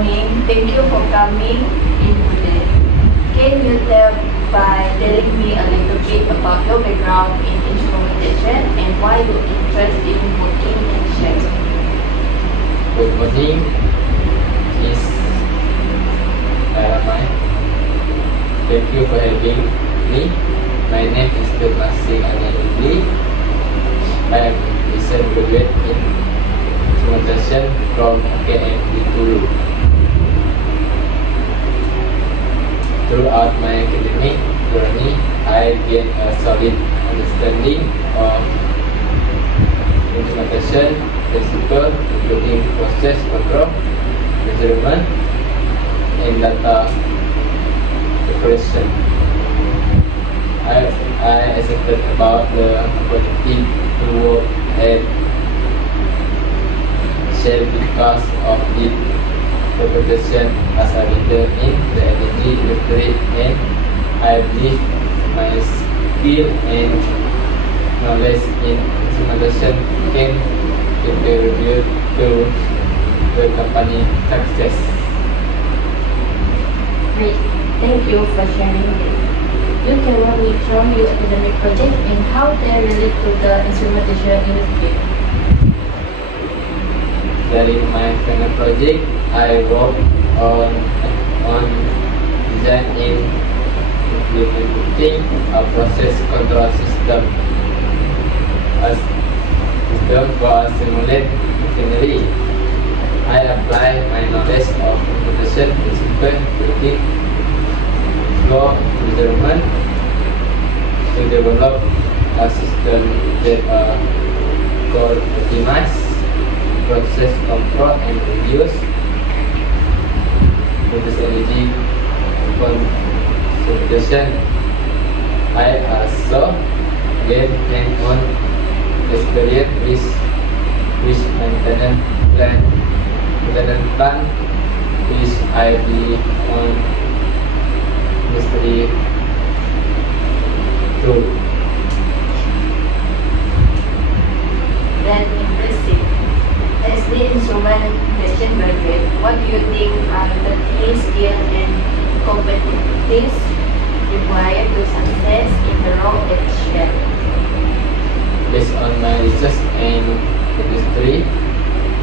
morning. Thank you for coming in today. Can you tell by telling me a little bit about your background in instrumentation and why you're interested in working in Shell? Good morning, Miss Karamai. Thank you for having me. My name is Masih Anayuli. I am recent graduate in instrumentation from KMD Tulu. Throughout my academic journey, I gained a solid understanding of instrumentation principle, including process control, measurement, and data preparation. I excited about the opportunity to work at Shell because of its reputation as a leader in the energy industry, and I believe my skill and knowledge in instrumentation can contribute to the company success. Great. Thank you for sharing this. You can walk me through your academic project and how they relate to the instrumentation industry. During my final project, I worked on design and implementing a process control system. A system for simulate machinery. I apply my knowledge of instrumentation principle, including flow measurement, to develop a system that could optimize process control and reduce energy consumption. I also gained hands-on experience with maintenance plan, which I be on industry too. That's impressive. As the instrumentation graduate, what do you think are the key skills and competencies required to success in the role at Shell? Based on my research and industry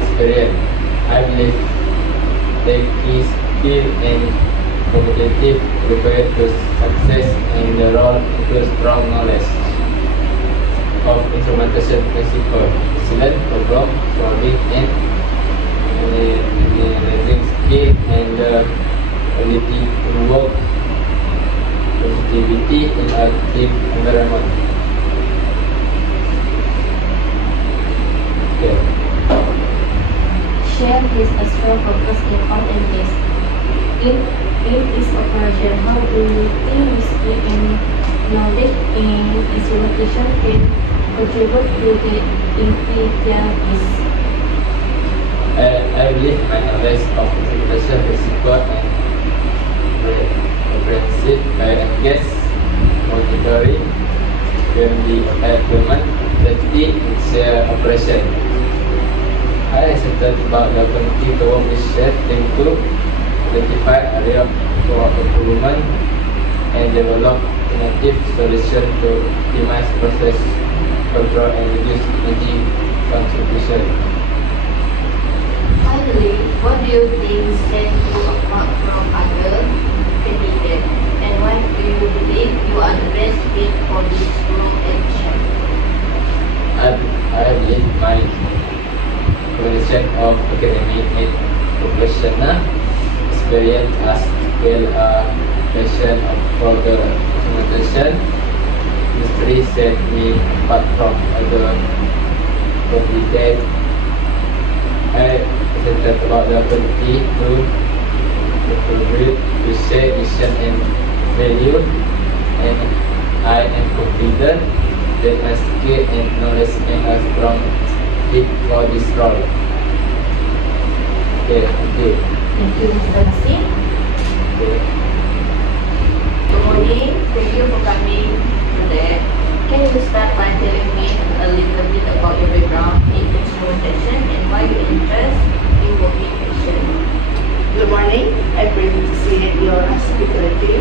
experience, I believe the key skill and competitive required to success in the role include strong knowledge of instrumentation principle, excellent problem solving and analyzing skill, and the ability to work positivity in a team environment. Okay. Shell has a strong focus in oil and gas. In its operation, how do you think skill and knowledge in instrumentation can contribute to the efficiency? I believe my knowledge of instrumentation principle and comprehensive oil and gas monitoring can be implement safety in share operation. I excited about the opportunity to work with Shell team to identify area for improvement and develop innovative solutions to optimize process control and reduce energy consumption. Finally, What do you think sets you apart from other candidates, and why do you believe you are the best fit for this role at Shell? I believe my combination of academic and professional experience as well as passion for the instrumentation industry set me apart from other candidates. I excited about the opportunity to contribute to share vision and value, and I am confident that my skill and knowledge make a strong fit for this role. Okay, thank you. Thank you, Mr. Nassim. Okay. Good morning. Thank you for coming today. Can you start by telling me a little bit about your background in instrumentation and why you interest in working at Shell? Good appreciate your hospitality.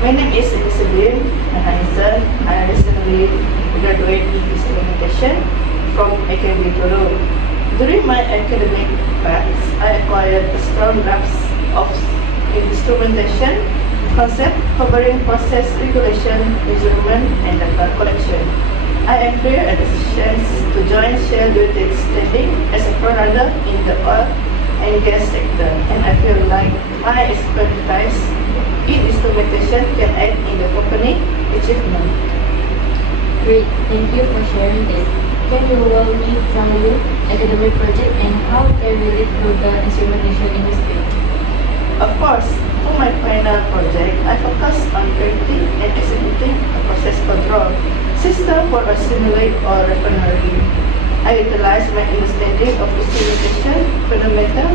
My name is Elizabeth Anaisan. I recently graduated in instrumentation from Academy Guru. During my academic paths, I acquired a strong grasp of instrumentation concept covering process regulation, measurement, and data collection. I am here at the chance to join Shell due to its standing as a provider in the oil and gas sector, and I feel like my expertise in instrumentation can aid in the company achievement. Great, thank you for sharing this. Can you walk me through your academic project and how they relate to the instrumentation industry? Of course, for my final project, I focus on creating and executing a process control system for a simulate or refinery. I utilize my understanding of instrumentation phenomena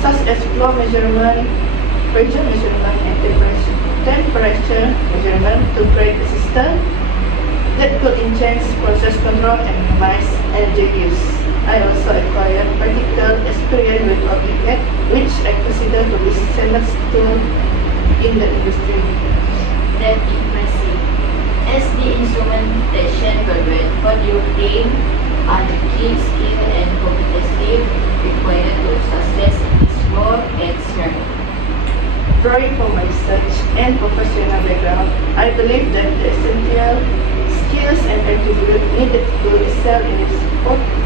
such as flow measurement, pressure measurement, and temperature measurement to create a system that could enhance process control and minimize energy use. I also acquired practical experience with AutoCAD, which I consider to be standard tool in the industry. That's impressive. As the instrumentation graduate, what do you think are the key skills and competencies required to success in this role at CERN? Drawing from my research and professional background, I believe that the essential skills and attributes needed to excel in its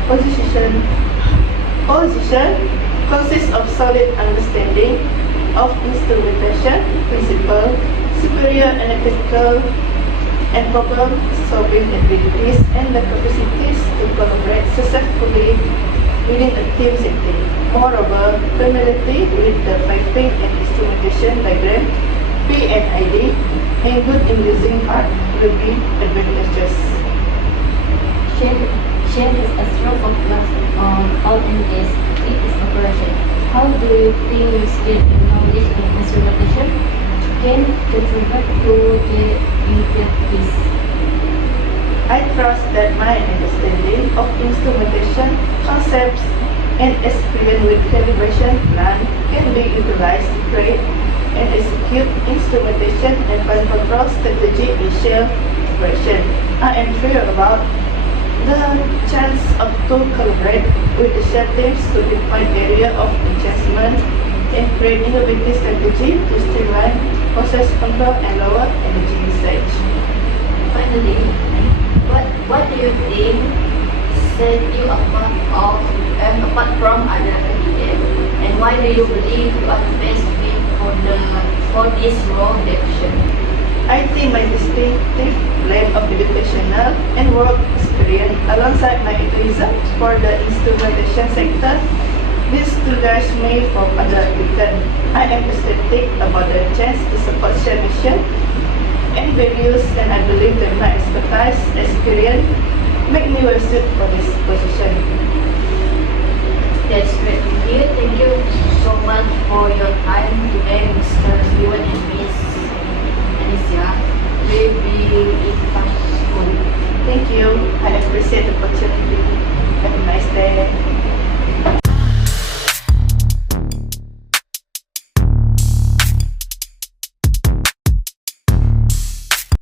position consists of solid understanding of instrumentation principle, superior analytical and problem-solving abilities, and the capacities to collaborate successfully within a team setting. Moreover, familiarity with the piping and instrumentation diagram, P and ID, and good in using art will be advantageous. Shell is a strong focus on oil and gas. It is operation. How do you think your skill and knowledge in instrumentation can contribute to the utilities? I trust that my understanding of instrumentation concepts and experience with calibration plan can be utilized to create and execute instrumentation and flight control strategy in Shell operation. I am clear about the chance of to collaborate with the Shell teams to define area of enhancement and create innovative strategy to streamline process control and lower energy usage. Finally, what do you think set you apart from other candidates, and why do you believe you are the best fit for this role description? I think my distinctive blend of educational and work experience alongside my enthusiasm for the instrumentation sector, these two guys me from other applicants. I am ecstatic about the chance to support Shell mission and values, and I believe that my expertise, experience, make me well suited for this position. That's great to hear. Thank you so much for your time